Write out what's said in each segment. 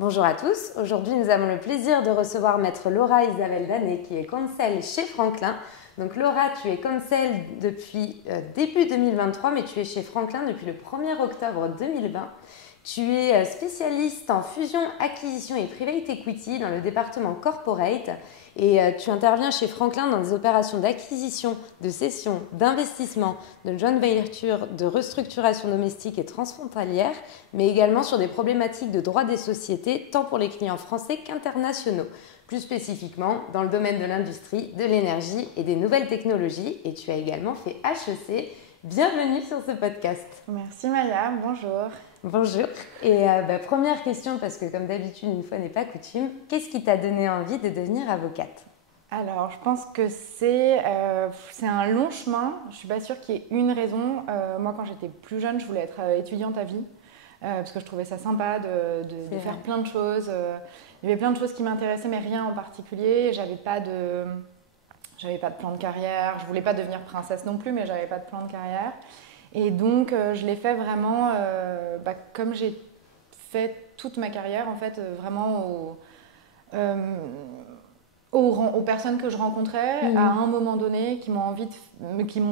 Bonjour à tous, aujourd'hui nous avons le plaisir de recevoir maître Laura Isabelle Danet qui est conseil chez Franklin. Donc Laura, tu es conseil depuis début 2023 mais tu es chez Franklin depuis le 1er octobre 2020. Tu es spécialiste en fusion, acquisition et private equity dans le département corporate et tu interviens chez Franklin dans des opérations d'acquisition, de cession, d'investissement, de joint venture, de restructuration domestique et transfrontalière, mais également sur des problématiques de droit des sociétés, tant pour les clients français qu'internationaux. Plus spécifiquement dans le domaine de l'industrie, de l'énergie et des nouvelles technologies. Et tu as également fait HEC. Bienvenue sur ce podcast. Merci Maya, bonjour. Bonjour. Et première question, parce que comme d'habitude, une fois n'est pas coutume, qu'est-ce qui t'a donné envie de devenir avocate ? Alors, je pense que c'est un long chemin. Je ne suis pas sûre qu'il y ait une raison. Moi, quand j'étais plus jeune, je voulais être étudiante à vie, parce que je trouvais ça sympa de faire plein de choses. Il y avait plein de choses qui m'intéressaient, mais rien en particulier. J'avais pas de plan de carrière. Je ne voulais pas devenir princesse non plus, mais je n'avais pas de plan de carrière. Et donc, je l'ai fait vraiment comme j'ai fait toute ma carrière, en fait, vraiment aux personnes que je rencontrais à un moment donné qui m'ont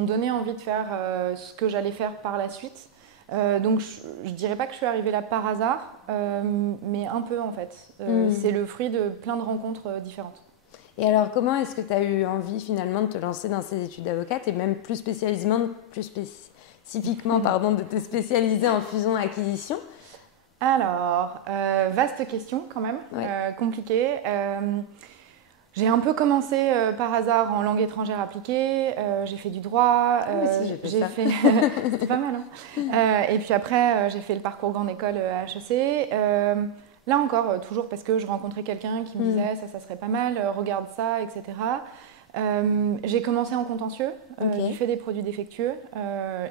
donné envie de faire ce que j'allais faire par la suite. Donc, je ne dirais pas que je suis arrivée là par hasard, mais un peu, en fait. C'est le fruit de plein de rencontres différentes. Et alors, comment est-ce que tu as eu envie finalement de te lancer dans ces études d'avocate et même plus spécifiquement, de te spécialiser en fusion-acquisition ? Alors, vaste question quand même, compliquée. J'ai un peu commencé par hasard en langue étrangère appliquée, j'ai fait du droit, c'était pas mal. Hein. Et puis après, j'ai fait le parcours grande école à HEC. Là encore, toujours parce que je rencontrais quelqu'un qui me disait ça serait pas mal, regarde ça, etc. J'ai commencé en contentieux, du fait des produits défectueux.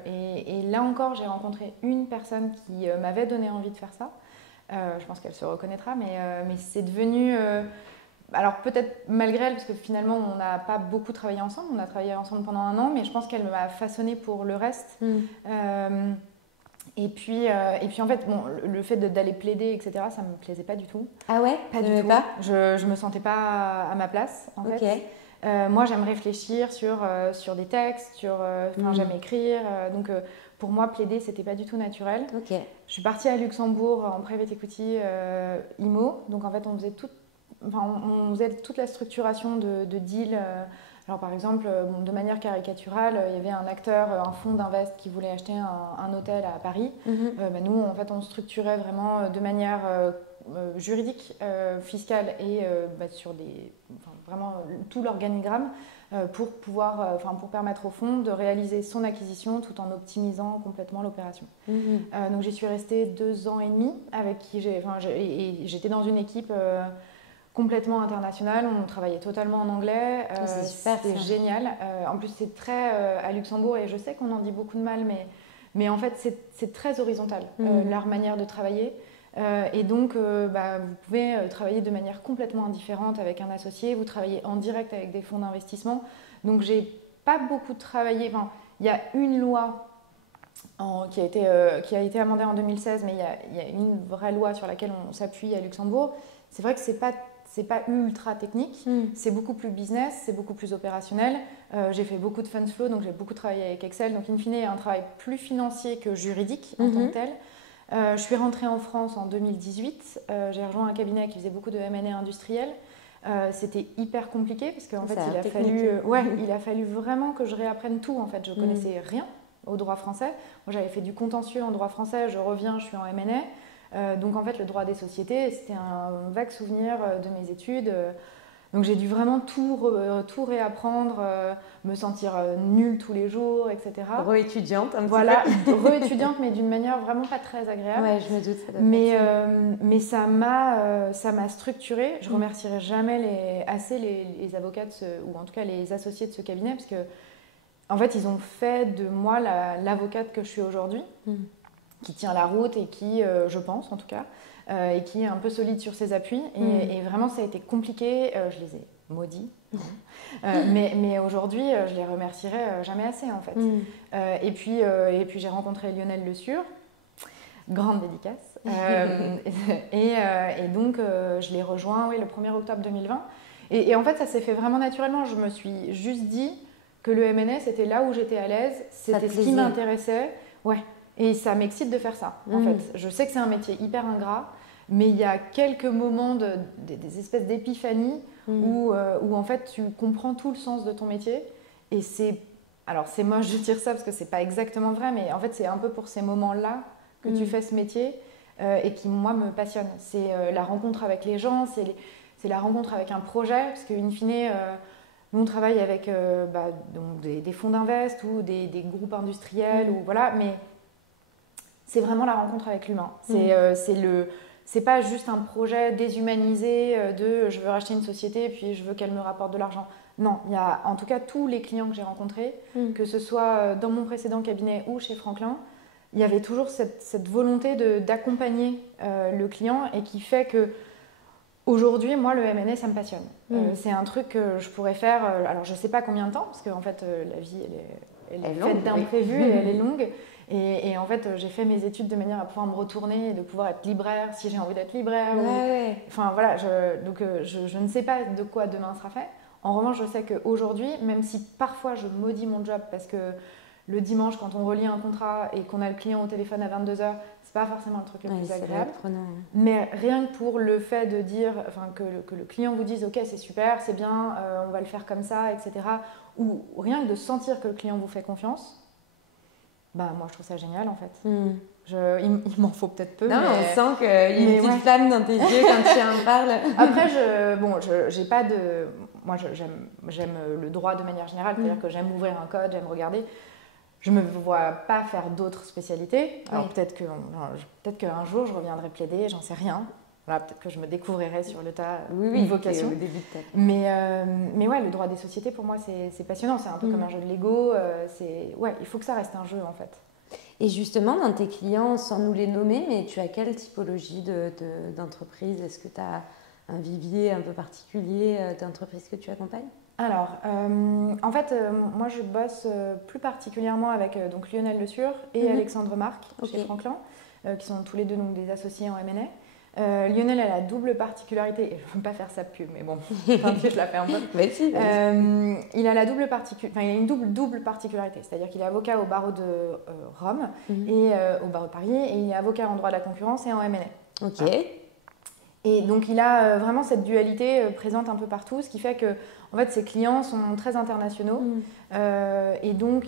Et là encore, j'ai rencontré une personne qui m'avait donné envie de faire ça. Je pense qu'elle se reconnaîtra, mais c'est devenu... alors peut-être malgré elle, parce que finalement, on n'a pas beaucoup travaillé ensemble. On a travaillé ensemble pendant 1 an, mais je pense qu'elle m'a façonnée pour le reste. Et puis en fait, le fait d'aller plaider, etc., ça ne me plaisait pas du tout. Ah ouais ? Pas du tout. Je ne me sentais pas à ma place, en fait. Moi, j'aime réfléchir sur des textes, j'aime écrire. Donc, pour moi, plaider, ce n'était pas du tout naturel. Je suis partie à Luxembourg en private equity IMO. Donc, en fait, on faisait toute la structuration de deals. Alors par exemple, de manière caricaturale, il y avait un acteur, un fonds d'invest qui voulait acheter un hôtel à Paris. Nous, en fait, on structurait vraiment de manière juridique, fiscale et sur vraiment tout l'organigramme pour permettre au fonds de réaliser son acquisition tout en optimisant complètement l'opération. Donc j'y suis restée 2 ans et demi avec qui j'étais dans une équipe complètement international, on travaillait totalement en anglais, c'était génial. En plus, c'est très à Luxembourg, et je sais qu'on en dit beaucoup de mal, mais en fait, c'est très horizontal, leur manière de travailler. Et donc, vous pouvez travailler de manière complètement différente avec un associé, vous travaillez en direct avec des fonds d'investissement. Donc, j'ai pas beaucoup travaillé. Il y a une loi qui a été amendée en 2016, mais il y a une vraie loi sur laquelle on s'appuie à Luxembourg. C'est vrai que c'est pas ultra technique, c'est beaucoup plus business, c'est beaucoup plus opérationnel. J'ai fait beaucoup de funds flow, donc j'ai beaucoup travaillé avec Excel. Donc, in fine, il y a un travail plus financier que juridique en tant que tel. Je suis rentrée en France en 2018. J'ai rejoint un cabinet qui faisait beaucoup de M&A industriel. C'était hyper compliqué parce qu'en fait, il a fallu vraiment que je réapprenne tout. En fait, je connaissais rien au droit français. Moi, j'avais fait du contentieux en droit français. Je reviens, je suis en M&A. Donc en fait, le droit des sociétés, c'était un vague souvenir de mes études. Donc j'ai dû vraiment tout réapprendre, me sentir nulle tous les jours, etc. Re-étudiante un petit peu. Re-étudiante, mais d'une manière vraiment pas très agréable. Ouais, je me doute. Mais ça m'a structurée. Je remercierai jamais assez les avocates, ou en tout cas les associés de ce cabinet, parce que en fait, ils ont fait de moi l'avocate que je suis aujourd'hui. Qui tient la route et qui, je pense en tout cas, et qui est un peu solide sur ses appuis. Et vraiment, ça a été compliqué. Je les ai maudits. Mais aujourd'hui, je les remercierai jamais assez, en fait. Et puis j'ai rencontré Lionel Le Sur. Grande dédicace. Et donc, je l'ai rejoint le 1er octobre 2020. Et en fait, ça s'est fait vraiment naturellement. Je me suis juste dit que le MNS était là où j'étais à l'aise, c'était ce qui m'intéressait. Ouais. Et ça m'excite de faire ça, en fait. Je sais que c'est un métier hyper ingrat, mais il y a quelques moments des espèces d'épiphanie où en fait, tu comprends tout le sens de ton métier. Et alors, c'est moche de dire ça parce que c'est pas exactement vrai, mais en fait, c'est un peu pour ces moments-là que tu fais ce métier et qui, moi, me passionne. C'est la rencontre avec les gens, c'est la rencontre avec un projet, parce qu'in fine, nous, on travaille avec donc des fonds d'invest ou des groupes industriels, ou, voilà, mais c'est vraiment la rencontre avec l'humain. C'est pas juste un projet déshumanisé de je veux racheter une société puis je veux qu'elle me rapporte de l'argent. Non, il y a en tout cas tous les clients que j'ai rencontrés, que ce soit dans mon précédent cabinet ou chez Franklin, il y avait toujours cette volonté d'accompagner le client et qui fait que aujourd'hui, moi, le M&A, ça me passionne. C'est un truc que je pourrais faire, alors je sais pas combien de temps, parce qu'en fait, la vie, elle est faite d'imprévus et elle est longue. Et en fait, j'ai fait mes études de manière à pouvoir me retourner et de pouvoir être libraire si j'ai envie d'être libraire. Enfin, voilà, donc je ne sais pas de quoi demain sera fait. En revanche, je sais qu'aujourd'hui, même si parfois je maudis mon job parce que le dimanche, quand on relit un contrat et qu'on a le client au téléphone à 22h, c'est pas forcément le truc le plus agréable. Mais rien que pour le fait de dire, que le client vous dise « Ok, c'est super, c'est bien, on va le faire comme ça, etc. » ou rien que de sentir que le client vous fait confiance, bah, moi, je trouve ça génial, en fait. Il m'en faut peut-être peu. Non, mais on sent qu'il y a une petite flamme dans tes yeux quand tu en parles. Après, j'ai pas de... Moi, j'aime le droit de manière générale, c'est-à-dire que j'aime ouvrir un code, j'aime regarder. Je ne me vois pas faire d'autres spécialités. Alors, peut-être qu'un jour, je reviendrai plaider, j'en sais rien. Voilà, peut-être que je me découvrirai sur le tas une vocation. Au début, peut-être. Mais ouais, le droit des sociétés, pour moi, c'est passionnant. C'est un peu comme un jeu de Lego. Il faut que ça reste un jeu, en fait. Et justement, dans tes clients, sans nous les nommer, mais tu as quelle typologie d'entreprise? Est-ce que tu as un vivier un peu particulier d'entreprises que tu accompagnes? Alors, en fait, moi, je bosse plus particulièrement avec donc Lionel Le Sur et Alexandre Marc chez Franklin, qui sont tous les deux donc, des associés en M&A. Lionel a la double particularité, et je ne veux pas faire sa pub, mais bon, je la fais un peu. Il a une double particularité, c'est-à-dire qu'il est avocat au barreau de Rome et au barreau de Paris, et il est avocat en droit de la concurrence et en M&A. Ok. Voilà. Et donc il a vraiment cette dualité présente un peu partout, ce qui fait que en fait, ses clients sont très internationaux et donc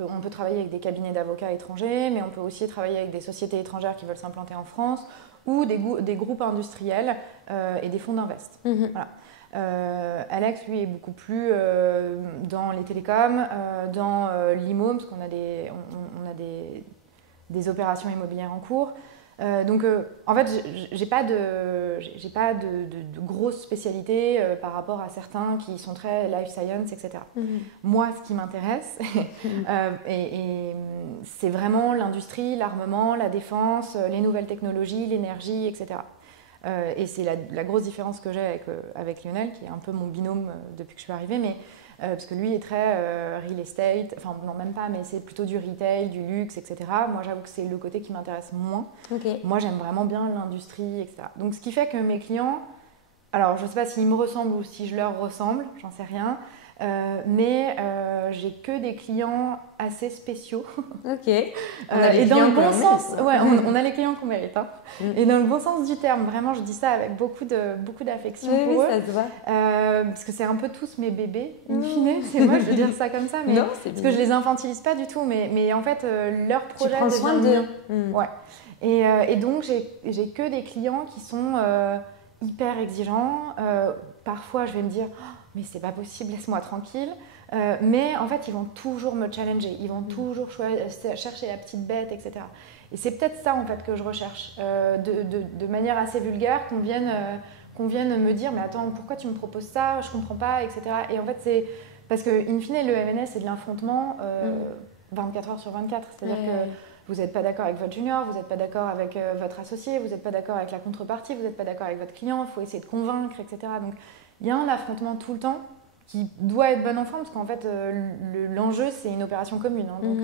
on peut travailler avec des cabinets d'avocats étrangers, mais on peut aussi travailler avec des sociétés étrangères qui veulent s'implanter en France ou des groupes industriels et des fonds d'invest. Voilà. Alex, lui, est beaucoup plus dans les télécoms, dans l'IMO, parce qu'on a des opérations immobilières en cours. Donc, en fait, j'ai pas de grosses spécialités par rapport à certains qui sont très life science, etc. Moi, ce qui m'intéresse, c'est vraiment l'industrie, l'armement, la défense, les nouvelles technologies, l'énergie, etc. Et c'est la grosse différence que j'ai avec Lionel, qui est un peu mon binôme depuis que je suis arrivée, mais parce que lui est très real estate, enfin non même pas, mais c'est plutôt du retail, du luxe, etc. Moi j'avoue que c'est le côté qui m'intéresse moins. Moi j'aime vraiment bien l'industrie, etc. Donc ce qui fait que mes clients, alors je ne sais pas s'ils me ressemblent ou si je leur ressemble, j'en sais rien, mais j'ai que des clients assez spéciaux. Et dans le bon sens, on a les clients qu'on mérite. Hein. Et dans le bon sens du terme, vraiment, je dis ça avec beaucoup d'affection pour eux. Ça se voit. Parce que c'est un peu tous mes bébés, in fine. C'est moi, je veux dire ça comme ça, mais parce que je les infantilise pas du tout. Mais en fait, leur projet devient soin d'eux. Ouais. Et donc, j'ai que des clients qui sont hyper exigeants. Parfois, je vais me dire... mais c'est pas possible, laisse-moi tranquille. Mais en fait, ils vont toujours me challenger, ils vont toujours chercher la petite bête, etc. Et c'est peut-être ça en fait que je recherche, de manière assez vulgaire, qu'on vienne me dire, mais attends, pourquoi tu me proposes ça, je comprends pas, etc. Et en fait, c'est parce que in fine, le M&A, c'est de l'affrontement 24 heures sur 24. C'est-à-dire que vous n'êtes pas d'accord avec votre junior, vous n'êtes pas d'accord avec votre associé, vous n'êtes pas d'accord avec la contrepartie, vous n'êtes pas d'accord avec votre client, il faut essayer de convaincre, etc. Donc, il y a un affrontement tout le temps qui doit être bon enfant parce qu'en fait, l'enjeu, c'est une opération commune. Hein. Donc,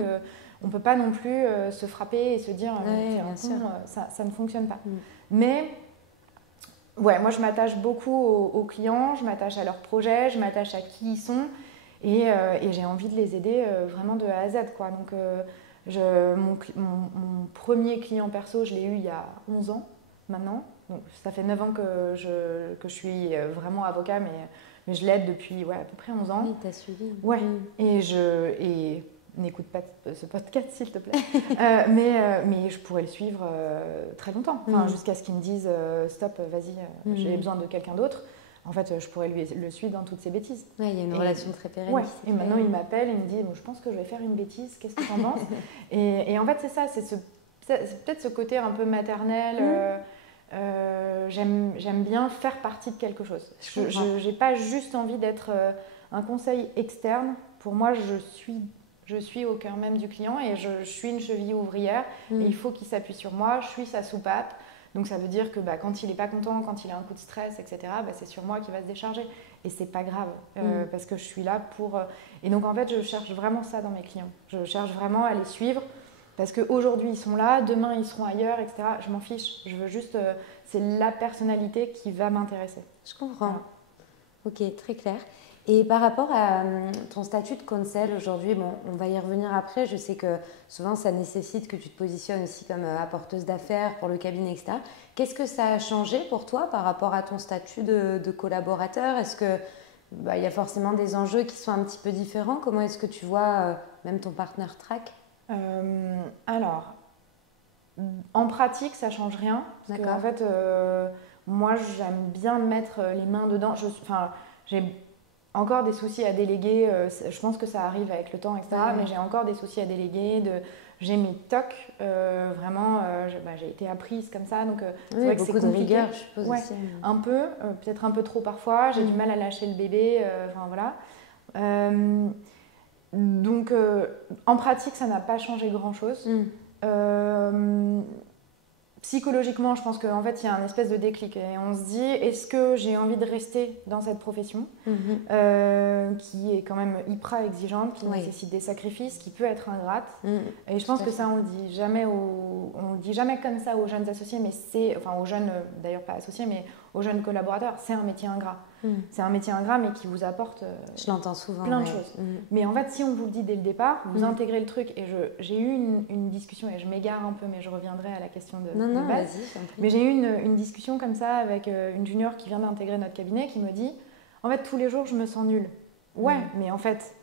on ne peut pas non plus se frapper et se dire ça ne fonctionne pas. Mais ouais, moi je m'attache beaucoup aux clients, je m'attache à leurs projets, je m'attache à qui ils sont et j'ai envie de les aider vraiment de A à Z, quoi. Donc mon premier client perso, je l'ai eu il y a 11 ans maintenant. Donc, ça fait 9 ans que je suis vraiment avocat, mais je l'aide depuis à peu près 11 ans. Oui, t'as suivi. Ouais, et n'écoute pas ce podcast, s'il te plaît. Mais je pourrais le suivre très longtemps, jusqu'à ce qu'il me dise stop, vas-y, j'ai besoin de quelqu'un d'autre. En fait, je pourrais le suivre dans toutes ses bêtises. Ouais, il y a une relation très pérenne. Ouais. Et maintenant, il m'appelle et il me dit je pense que je vais faire une bêtise, qu'est-ce que tu en penses et en fait, c'est ça, c'est peut-être ce côté un peu maternel. J'aime bien faire partie de quelque chose. Je n'ai pas juste envie d'être un conseil externe. Pour moi, je suis au cœur même du client et je suis une cheville ouvrière et il faut qu'il s'appuie sur moi. Je suis sa soupape. Donc ça veut dire que quand il n'est pas content, quand il a un coup de stress, etc., c'est sur moi qu'il va se décharger. Et c'est pas grave parce que je suis là pour... Et donc en fait, je cherche vraiment ça dans mes clients. Je cherche vraiment à les suivre parce qu'aujourd'hui, ils sont là, demain, ils seront ailleurs, etc. Je m'en fiche. Je veux juste... c'est la personnalité qui va m'intéresser. Je comprends. Voilà. Ok, très clair. Et par rapport à ton statut de counsel aujourd'hui, on va y revenir après. Je sais que souvent, ça nécessite que tu te positionnes aussi comme apporteuse d'affaires pour le cabinet, etc. Qu'est-ce que ça a changé pour toi par rapport à ton statut de collaborateur? Est-ce que y a forcément des enjeux qui sont un petit peu différents? Comment est-ce que tu vois même ton partner track? Alors, en pratique, ça ne change rien. Parce qu'en fait, moi, j'aime bien mettre les mains dedans. J'ai encore des soucis à déléguer. Je pense que ça arrive avec le temps, etc. Mais j'ai encore des soucis à déléguer. J'ai mes tocs. Vraiment, j'ai été apprise comme ça. Donc, c'est vrai que c'est compliqué. De rigueur, je suppose aussi. Un peu, peut-être un peu trop parfois. J'ai du mal à lâcher le bébé. Voilà. Donc, en pratique, ça n'a pas changé grand-chose. Psychologiquement, je pense qu'en fait, il y a un espèce de déclic et on se dit, est-ce que j'ai envie de rester dans cette profession qui est quand même hyper exigeante, qui nécessite des sacrifices, qui peut être ingrate. Et je pense que ça, on le dit jamais comme ça aux jeunes associés, mais aux jeunes, d'ailleurs pas associés, mais aux jeunes collaborateurs, c'est un métier ingrat. C'est un métier ingrat, mais qui vous apporte je l'entends souvent, plein de choses. Mais en fait, si on vous le dit dès le départ, vous intégrez le truc. Et j'ai eu une discussion, et je m'égare un peu, mais je reviendrai à la question de base. Mais j'ai eu une discussion comme ça avec une junior qui vient d'intégrer notre cabinet, qui me dit, en fait, tous les jours, je me sens nulle. Ouais, mais en fait,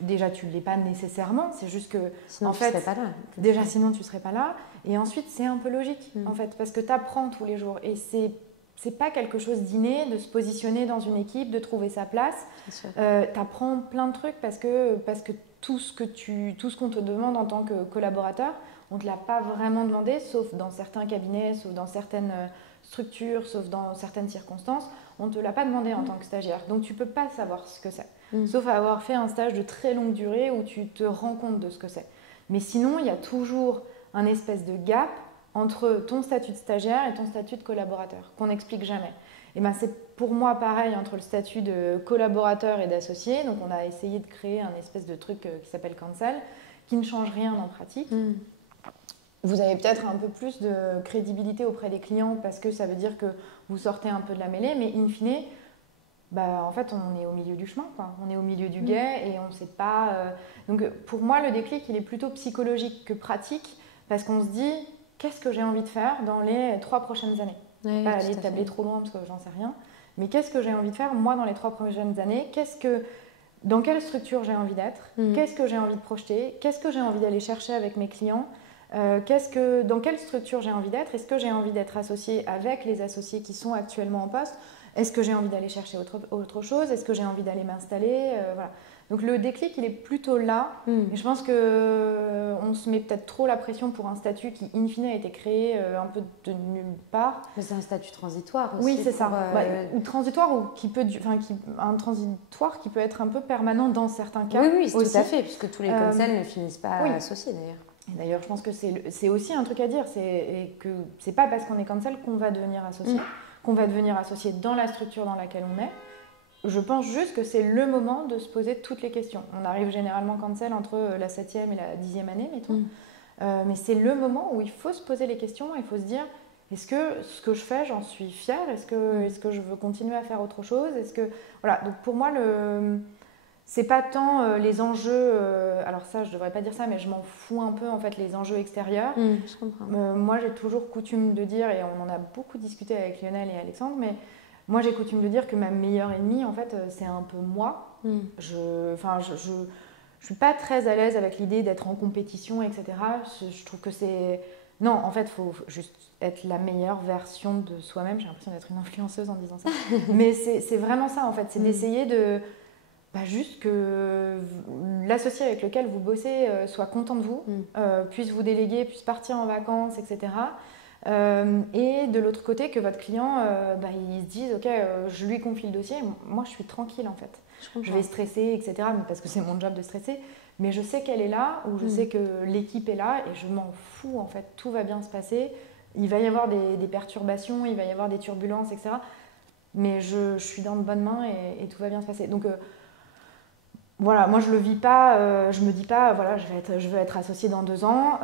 déjà, tu ne l'es pas nécessairement. C'est juste que, sinon, tu ne serais pas là. Déjà, sinon, tu ne serais pas là. Et ensuite, c'est un peu logique, en fait, parce que tu apprends tous les jours. Et c'est pas quelque chose d'inné de se positionner dans une équipe, de trouver sa place. T'apprends plein de trucs parce que tout ce qu'on te demande en tant que collaborateur, on te l'a pas vraiment demandé, sauf dans certains cabinets, sauf dans certaines structures, sauf dans certaines circonstances, on te l'a pas demandé en tant que stagiaire. Donc tu peux pas savoir ce que c'est, sauf avoir fait un stage de très longue durée où tu te rends compte de ce que c'est. Mais sinon, il y a toujours un espèce de gap entre ton statut de stagiaire et ton statut de collaborateur, qu'on n'explique jamais. Et c'est pour moi pareil entre le statut de collaborateur et d'associé. Donc on a essayé de créer un espèce de truc qui s'appelle Counsel, qui ne change rien en pratique. Vous avez peut-être un peu plus de crédibilité auprès des clients parce que ça veut dire que vous sortez un peu de la mêlée, mais in fine, en fait on est au milieu du chemin, quoi. On est au milieu du guet et on ne sait pas... Donc pour moi le déclic il est plutôt psychologique que pratique parce qu'on se dit... Qu'est-ce que j'ai envie de faire dans les 3 prochaines années? Pas aller tabler trop loin parce que j'en sais rien. Mais qu'est-ce que j'ai envie de faire moi dans les 3 prochaines années? Dans quelle structure j'ai envie d'être? Qu'est-ce que j'ai envie de projeter? Qu'est-ce que j'ai envie d'aller chercher avec mes clients? Dans quelle structure j'ai envie d'être? Est-ce que j'ai envie d'être associée avec les associés qui sont actuellement en poste? Est-ce que j'ai envie d'aller chercher autre chose? Est-ce que j'ai envie d'aller m'installer? Voilà. Donc le déclic, il est plutôt là. Et je pense qu'on se met peut-être trop la pression pour un statut qui, in fine, a été créé un peu de nulle part. Mais c'est un statut transitoire aussi. Oui, c'est ça. Transitoire ou un transitoire qui peut être un peu permanent dans certains cas. Oui, aussi. Tout à fait, puisque tous les counsels ne finissent pas associés d'ailleurs. Et d'ailleurs, je pense que c'est aussi un truc à dire, c'est que c'est pas parce qu'on est counsel qu'on va devenir associé, qu'on va devenir associé dans la structure dans laquelle on est. je pense juste que c'est le moment de se poser toutes les questions. On arrive généralement cancel entre la 7e et la 10e année, mettons. Mais c'est le moment où il faut se poser les questions, il faut se dire, est-ce que ce que je fais, j'en suis fière? Est-ce que je veux continuer à faire autre chose? Voilà. Donc pour moi, c'est pas tant les enjeux, alors ça je devrais pas dire ça, mais je m'en fous un peu en fait, les enjeux extérieurs. Je comprends. Moi j'ai toujours coutume de dire, et on en a beaucoup discuté avec Lionel et Alexandre, mais moi j'ai coutume de dire que ma meilleure ennemie en fait c'est un peu moi. Je suis pas très à l'aise avec l'idée d'être en compétition, etc. Je trouve que c'est... Non, en fait, il faut juste être la meilleure version de soi-même. J'ai l'impression d'être une influenceuse en disant ça. Mais c'est vraiment ça, en fait. C'est d'essayer de... juste que l'associé avec lequel vous bossez soit content de vous, puisse vous déléguer, puisse partir en vacances, etc. Et de l'autre côté, que votre client, il se dise, ok, je lui confie le dossier, moi je suis tranquille en fait. Je vais stresser, etc. Parce que c'est mon job de stresser. Mais je sais qu'elle est là, ou je sais que l'équipe est là, et je m'en fous en fait. Tout va bien se passer. Il va y avoir des perturbations, il va y avoir des turbulences, etc. Mais je suis dans de bonnes mains et tout va bien se passer. Donc voilà, moi je le vis pas, je me dis pas, voilà, je veux être associée dans 2 ans.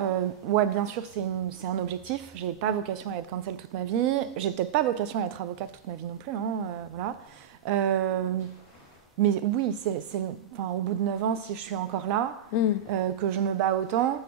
Ouais, bien sûr, c'est un objectif. J'ai pas vocation à être cancel toute ma vie. J'ai peut-être pas vocation à être avocate toute ma vie non plus. Voilà. Mais oui, au bout de 9 ans, si je suis encore là, que je me bats autant,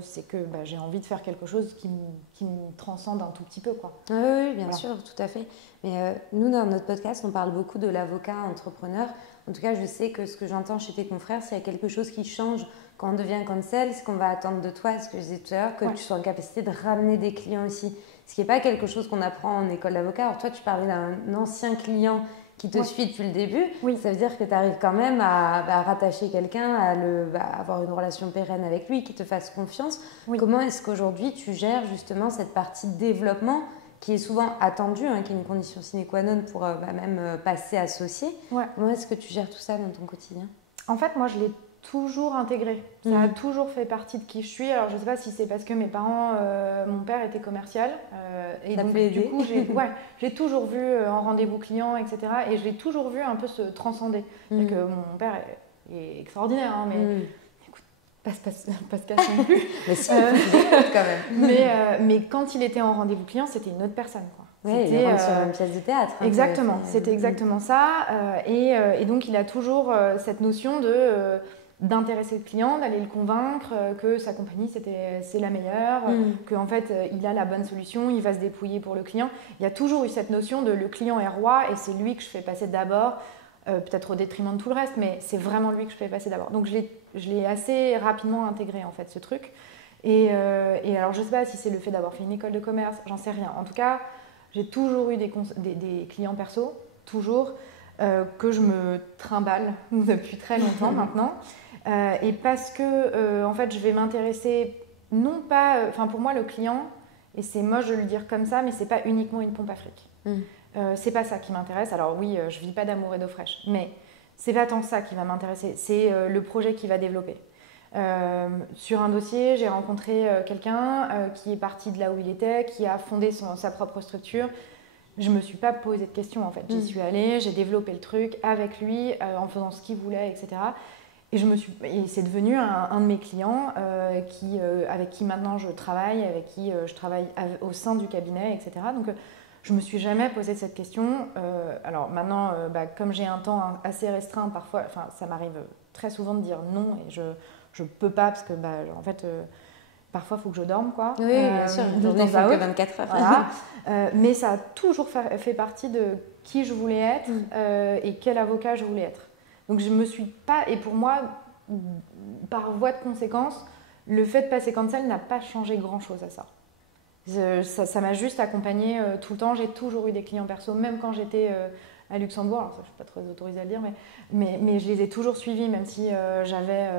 c'est que j'ai envie de faire quelque chose qui me transcende un tout petit peu, quoi. Oui, bien sûr, tout à fait. Mais nous, dans notre podcast, on parle beaucoup de l'avocat entrepreneur. En tout cas, je sais que ce que j'entends chez tes confrères, s'il y a quelque chose qui change quand on devient cancel, ce qu'on va attendre de toi, ce que je disais tout à l'heure, que tu sois en capacité de ramener des clients aussi. Ce qui n'est pas quelque chose qu'on apprend en école d'avocat. Alors toi, tu parlais d'un ancien client qui te suit depuis le début. Ça veut dire que tu arrives quand même à rattacher quelqu'un, à avoir une relation pérenne avec lui, qui te fasse confiance. Comment est-ce qu'aujourd'hui tu gères justement cette partie de développement qui est souvent attendue, qui est une condition sine qua non pour même passer associé? Comment est-ce que tu gères tout ça dans ton quotidien? En fait, moi, je l'ai toujours intégré. Ça a toujours fait partie de qui je suis. Alors, je ne sais pas si c'est parce que mes parents, mon père était commercial. Et donc, du coup, j'ai toujours vu en rendez-vous client, etc. Et je l'ai toujours vu un peu se transcender. C'est que mon père est extraordinaire, mais écoute, pas se casse non plus. Mais si, quand même. Mais quand il était en rendez-vous client, c'était une autre personne, quoi. C'était sur une pièce de théâtre. Exactement, c'était exactement ça. Et donc, il a toujours cette notion d'intéresser le client, d'aller le convaincre que sa compagnie c'est la meilleure, qu'en fait il a la bonne solution, il va se dépouiller pour le client. Il y a toujours eu cette notion de le client est roi et c'est lui que je fais passer d'abord, peut-être au détriment de tout le reste, mais c'est vraiment lui que je fais passer d'abord. Donc je l'ai assez rapidement intégré en fait ce truc. Et alors je sais pas si c'est le fait d'avoir fait une école de commerce, j'en sais rien. En tout cas, j'ai toujours eu des clients perso, toujours, que je me trimballe depuis très longtemps maintenant. Et parce que, en fait, je vais m'intéresser, non pas... pour moi, le client, et c'est moche de le dire comme ça, mais c'est pas uniquement une pompe à fric. C'est pas ça qui m'intéresse. Alors oui, je vis pas d'amour et d'eau fraîche, mais c'est pas tant ça qui va m'intéresser. C'est le projet qu'il va développer. Sur un dossier, j'ai rencontré quelqu'un qui est parti de là où il était, qui a fondé sa propre structure. Je me suis pas posé de questions, en fait. J'y suis allée, j'ai développé le truc avec lui, en faisant ce qu'il voulait, etc. Et c'est devenu un de mes clients avec qui maintenant je travaille, avec qui je travaille au sein du cabinet, etc. Donc je ne me suis jamais posé cette question. Alors maintenant, comme j'ai un temps assez restreint, parfois, ça m'arrive très souvent de dire non et je ne peux pas parce que en fait, parfois il faut que je dorme, quoi. Oui, bien sûr, une journée fait que 24 heures. Voilà. Mais ça a toujours fait partie de qui je voulais être et quel avocat je voulais être. Donc je me suis pas, et pour moi, par voie de conséquence, le fait de passer cancel n'a pas changé grand-chose à ça. Ça m'a juste accompagnée tout le temps. J'ai toujours eu des clients perso, même quand j'étais à Luxembourg. Alors ça, je ne suis pas très autorisée à le dire, mais je les ai toujours suivis, même si j'avais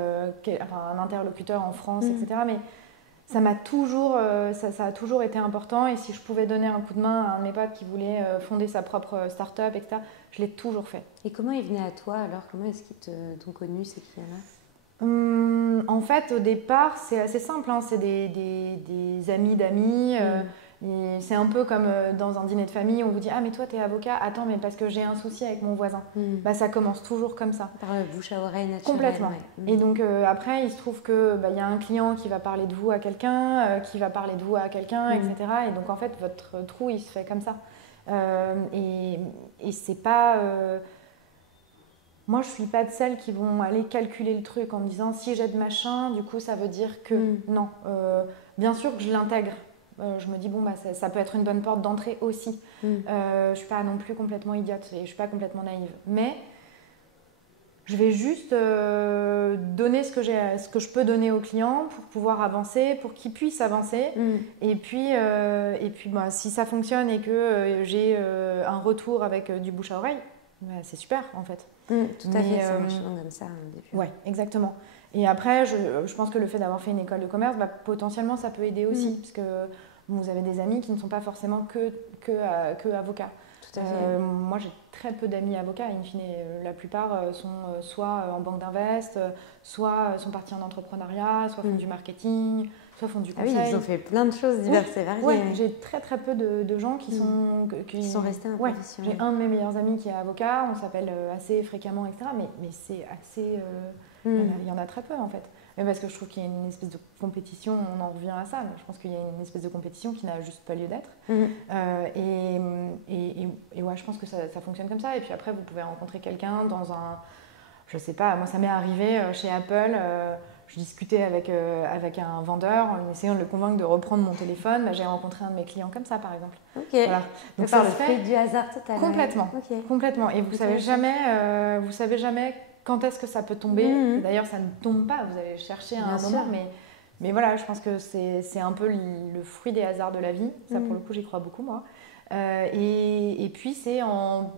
un interlocuteur en France, etc. Mais ça a toujours été important. Et si je pouvais donner un coup de main à un de mes potes qui voulait fonder sa propre start-up, etc., je l'ai toujours fait. Et comment ils venaient à toi alors? Comment est-ce qu'ils t'ont connu, ces clients-là? En fait, au départ, c'est assez simple. C'est des amis d'amis. Et c'est un peu comme dans un dîner de famille, on vous dit « Ah, mais toi, t'es avocat, attends, mais parce que j'ai un souci avec mon voisin. » Bah, ça commence toujours comme ça. Par bouche à oreille naturelle. Complètement. Ouais. Et donc, après, il se trouve qu'il y a un client qui va parler de vous à quelqu'un, qui va parler de vous à quelqu'un, etc. Et donc, en fait, votre trou, il se fait comme ça. Et c'est pas... Moi, je suis pas de celles qui vont aller calculer le truc en me disant « Si j'aide machin, du coup, ça veut dire que... » Non. Bien sûr que je l'intègre. Je me dis, bon, bah, ça peut être une bonne porte d'entrée aussi. Je ne suis pas non plus complètement idiote et je ne suis pas complètement naïve. Mais je vais juste donner ce que je peux donner aux clients pour pouvoir avancer, pour qu'ils puissent avancer. Et puis bah, si ça fonctionne et que j'ai un retour avec du bouche à oreille, bah, c'est super en fait. Tout à fait, ça marche comme ça. Oui, exactement. Et après, je pense que le fait d'avoir fait une école de commerce, bah, potentiellement, ça peut aider aussi. Parce que vous avez des amis qui ne sont pas forcément que avocats. Tout à fait. Moi, j'ai très peu d'amis avocats. In fine, la plupart sont soit en banque d'invest, soit sont partis en entrepreneuriat, soit font du marketing, soit font du conseil. Ah oui, ils ont fait plein de choses diverses et variées. Ouais, j'ai très peu de gens qui sont restés en profession. J'ai un de mes meilleurs amis qui est avocat, on s'appelle assez fréquemment, etc. Mais c'est assez... Il y en a très peu en fait. Mais parce que je trouve qu'il y a une espèce de compétition, on en revient à ça, mais je pense qu'il y a une espèce de compétition qui n'a juste pas lieu d'être. Et ouais, je pense que ça fonctionne comme ça. Et puis après, vous pouvez rencontrer quelqu'un dans un... Je sais pas, moi ça m'est arrivé chez Apple, je discutais avec un vendeur en essayant de le convaincre de reprendre mon téléphone. Bah, j'ai rencontré un de mes clients comme ça, par exemple. Ok. Voilà. Donc ça le fait du hasard total. Complètement. Okay. Complètement. Et vous savez jamais quand est-ce que ça peut tomber. D'ailleurs, ça ne tombe pas. Vous allez chercher à un moment, mais voilà, je pense que c'est un peu le fruit des hasards de la vie. Ça, pour le coup, j'y crois beaucoup, moi. Et puis, c'est en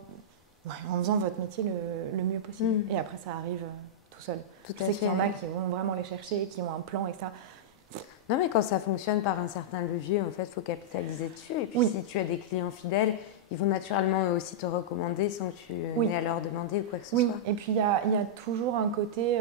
faisant votre métier le mieux possible. Et après, ça arrive tout seul. Je sais qu'il y en a qui vont vraiment les chercher, qui ont un plan, etc. Non, mais quand ça fonctionne par un certain levier, en fait, il faut capitaliser dessus. Et puis, si tu as des clients fidèles, ils vont naturellement eux aussi te recommander sans que tu aies à leur demander ou quoi que ce soit. Oui, et puis il y a toujours un côté...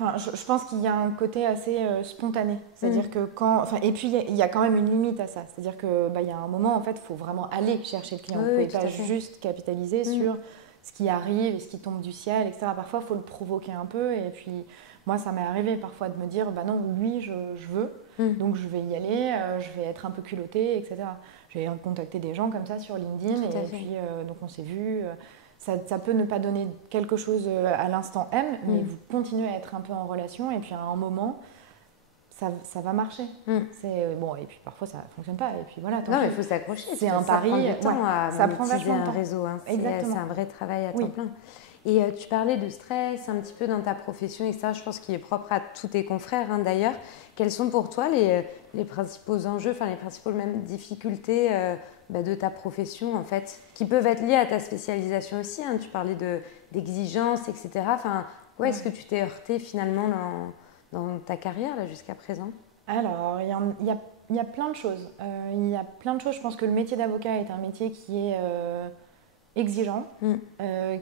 Enfin, je pense qu'il y a un côté assez spontané. C'est-à-dire que quand... Enfin, et puis, il y a quand même une limite à ça. C'est-à-dire qu'il y a un moment, en fait, il faut vraiment aller chercher le client. Vous ne pouvez pas juste capitaliser sur ce qui arrive et ce qui tombe du ciel, etc. Parfois, il faut le provoquer un peu. Et puis, moi, ça m'est arrivé parfois de me dire, bah non, lui, je veux. Donc, je vais y aller, je vais être un peu culottée, etc. J'ai contacté des gens comme ça sur LinkedIn. Et puis, donc, on s'est vus... Ça peut ne pas donner quelque chose à l'instant M, mais vous continuez à être un peu en relation et puis à un moment, ça va marcher. Bon, et puis parfois ça ne fonctionne pas. Et puis voilà, non, mais il faut s'accrocher. C'est un pari. Ça prend vachement de temps. Réseau, hein. Exactement. C'est un vrai travail à temps plein. Et tu parlais de stress un petit peu dans ta profession, etc. Je pense qu'il est propre à tous tes confrères d'ailleurs. Quels sont pour toi les principaux enjeux, enfin les principales même difficultés de ta profession en fait, qui peuvent être liées à ta spécialisation aussi, hein. Tu parlais d'exigences, etc. Enfin, où est-ce que tu t'es heurtée finalement dans ta carrière là, jusqu'à présent? Alors, il y a plein de choses. Je pense que le métier d'avocat est un métier qui est exigeant,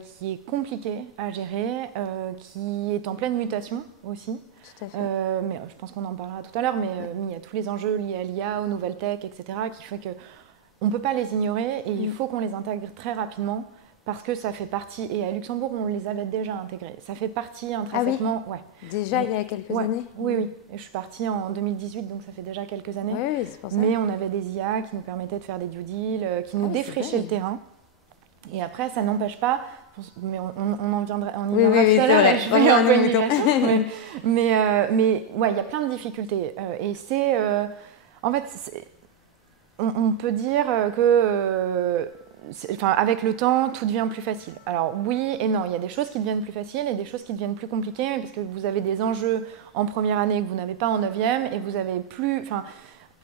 qui est compliqué à gérer, qui est en pleine mutation aussi. Tout à fait. Mais je pense qu'on en parlera tout à l'heure, mais il y a tous les enjeux liés à l'IA, aux nouvelles tech, etc., qui fait que on ne peut pas les ignorer et il faut qu'on les intègre très rapidement parce que ça fait partie, et à Luxembourg on les avait déjà intégrés, ça fait partie intrinsèquement. Ah oui. Déjà il y a quelques années. Oui. Et je suis partie en 2018, donc ça fait déjà quelques années. Oui, c'est pour ça. Mais on avait des IA qui nous permettaient de faire des due deals, qui nous défrichaient le terrain. Et après ça n'empêche pas, mais on en viendra, on y viendra tout à l'heure. Je vais un peu l'immigration, mais ouais, il y a plein de difficultés et c'est en fait on peut dire que avec le temps, tout devient plus facile. Alors oui et non, il y a des choses qui deviennent plus faciles et des choses qui deviennent plus compliquées parce que vous avez des enjeux en première année que vous n'avez pas en 9e et vous avez plus...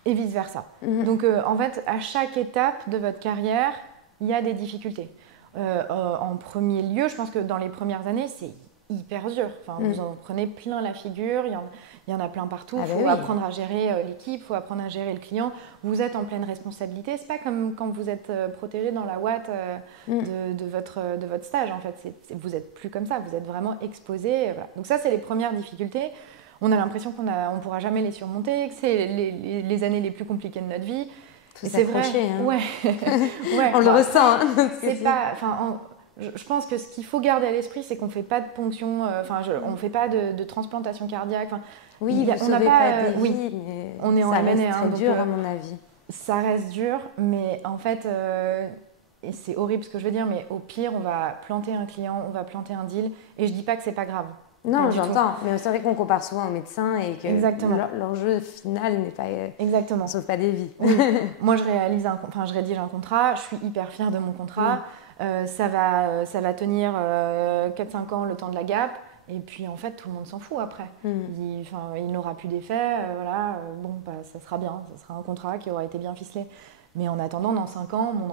et vice-versa. Donc en fait, à chaque étape de votre carrière, il y a des difficultés. En premier lieu, je pense que dans les premières années, c'est hyper dur. Vous en prenez plein la figure, il y en a plein partout. Il faut apprendre à gérer l'équipe, il faut apprendre à gérer le client. Vous êtes en pleine responsabilité. C'est pas comme quand vous êtes protégé dans la ouate de votre stage. En fait, vous êtes plus comme ça. Vous êtes vraiment exposé. Voilà. Donc ça, c'est les premières difficultés. on a l'impression qu'on ne pourra jamais les surmonter, que c'est les années les plus compliquées de notre vie. C'est vrai. Hein. Ouais. Ouais. On le ressent. Hein, c'est pas, je pense que ce qu'il faut garder à l'esprit, c'est qu'on ne fait pas de ponction, on ne fait pas de transplantation cardiaque. Oui, on n'a pas de vie, mais on est en ça MNE, reste très dur à mon avis. Ça reste dur, mais en fait, et c'est horrible ce que je veux dire, mais au pire, on va planter un client, on va planter un deal, et je dis pas que c'est pas grave. Non, j'entends, mais c'est vrai qu'on compare souvent aux médecins et que Exactement. L'enjeu final n'est pas... Exactement. On sauve pas des vies. Oui. Moi, je rédige un contrat, je suis hyper fière de mon contrat, ça va tenir 4-5 ans le temps de la gap, et puis en fait, tout le monde s'en fout après. Il n'aura plus d'effet, ça sera bien, ça sera un contrat qui aura été bien ficelé. Mais en attendant, dans 5 ans, mon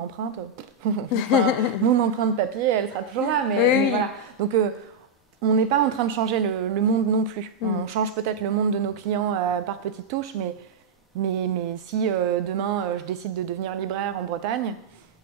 empreinte papier, elle sera toujours là. Mais voilà. Donc, on n'est pas en train de changer le monde non plus. On change peut-être le monde de nos clients par petites touches, mais si demain, je décide de devenir libraire en Bretagne,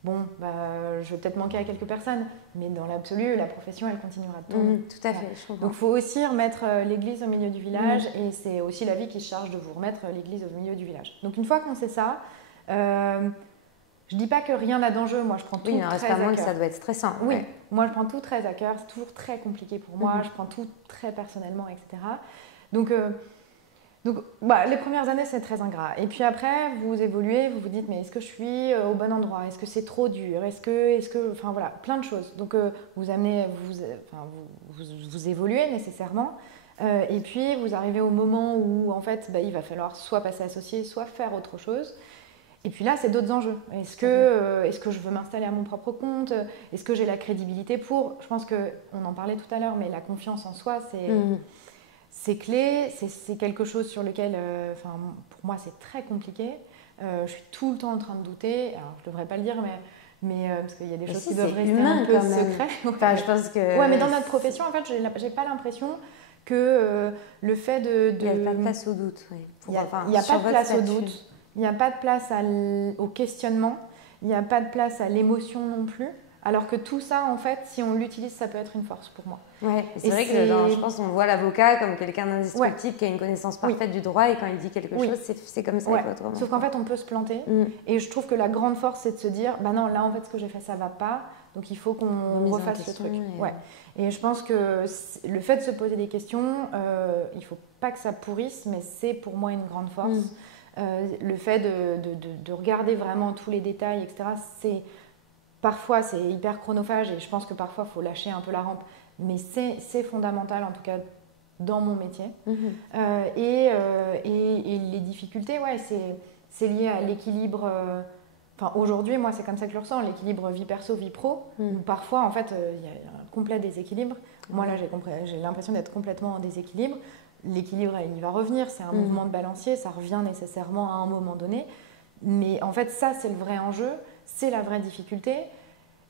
je vais peut-être manquer à quelques personnes. Mais dans l'absolu, la profession, elle continuera de tourner. Tout à fait, je comprends. Donc, il faut aussi remettre l'église au milieu du village. Et c'est aussi la vie qui se charge de vous remettre l'église au milieu du village. Donc, une fois qu'on sait ça... je dis pas que rien n'a d'enjeu, moi je prends tout très à cœur. Oui, il n'en reste pas moins que ça doit être stressant. Oui, moi je prends tout très à cœur, c'est toujours très compliqué pour moi, je prends tout très personnellement, etc. Donc les premières années c'est très ingrat. Et puis après, vous évoluez, vous vous dites mais est-ce que je suis au bon endroit? Est-ce que c'est trop dur? Enfin voilà, plein de choses. Donc vous évoluez nécessairement. Et puis vous arrivez au moment où en fait il va falloir soit passer associé, soit faire autre chose. Et puis là, c'est d'autres enjeux. Est-ce que je veux m'installer à mon propre compte? Est-ce que j'ai la crédibilité pour? Je pense qu'on en parlait tout à l'heure, mais la confiance en soi, c'est clé. C'est quelque chose sur lequel, pour moi, c'est très compliqué. Je suis tout le temps en train de douter. Alors, je ne devrais pas le dire, mais parce qu'il y a des choses qui doivent rester un peu secrets. Je pense que... Ouais, mais dans notre profession, en fait, j'ai pas l'impression que le fait de... Il n'y a pas de place au doute. Il n'y a pas de place au doute. Il n'y a pas de place au questionnement, il n'y a pas de place à l'émotion non plus, alors que tout ça, en fait, si on l'utilise, ça peut être une force pour moi. Ouais, c'est vrai que je pense qu'on voit l'avocat comme quelqu'un d'indestructible qui a une connaissance parfaite du droit et quand il dit quelque chose, c'est comme ça. Sauf qu'en fait, on peut se planter et je trouve que la grande force, c'est de se dire, non, là, en fait, ce que j'ai fait, ça ne va pas, donc il faut qu'on refasse le truc. Et je pense que le fait de se poser des questions, il ne faut pas que ça pourrisse, mais c'est pour moi une grande force. Le fait de regarder vraiment tous les détails, etc., parfois c'est hyper chronophage et je pense que parfois il faut lâcher un peu la rampe, mais c'est fondamental en tout cas dans mon métier. Et les difficultés, c'est lié à l'équilibre. Aujourd'hui, moi c'est comme ça que je le ressens, l'équilibre vie perso, vie pro, où parfois en fait il y a un complet déséquilibre. Moi là j'ai l'impression d'être complètement en déséquilibre. L'équilibre, il va revenir, c'est un mouvement de balancier, ça revient nécessairement à un moment donné. Mais en fait, ça, c'est le vrai enjeu, c'est la vraie difficulté.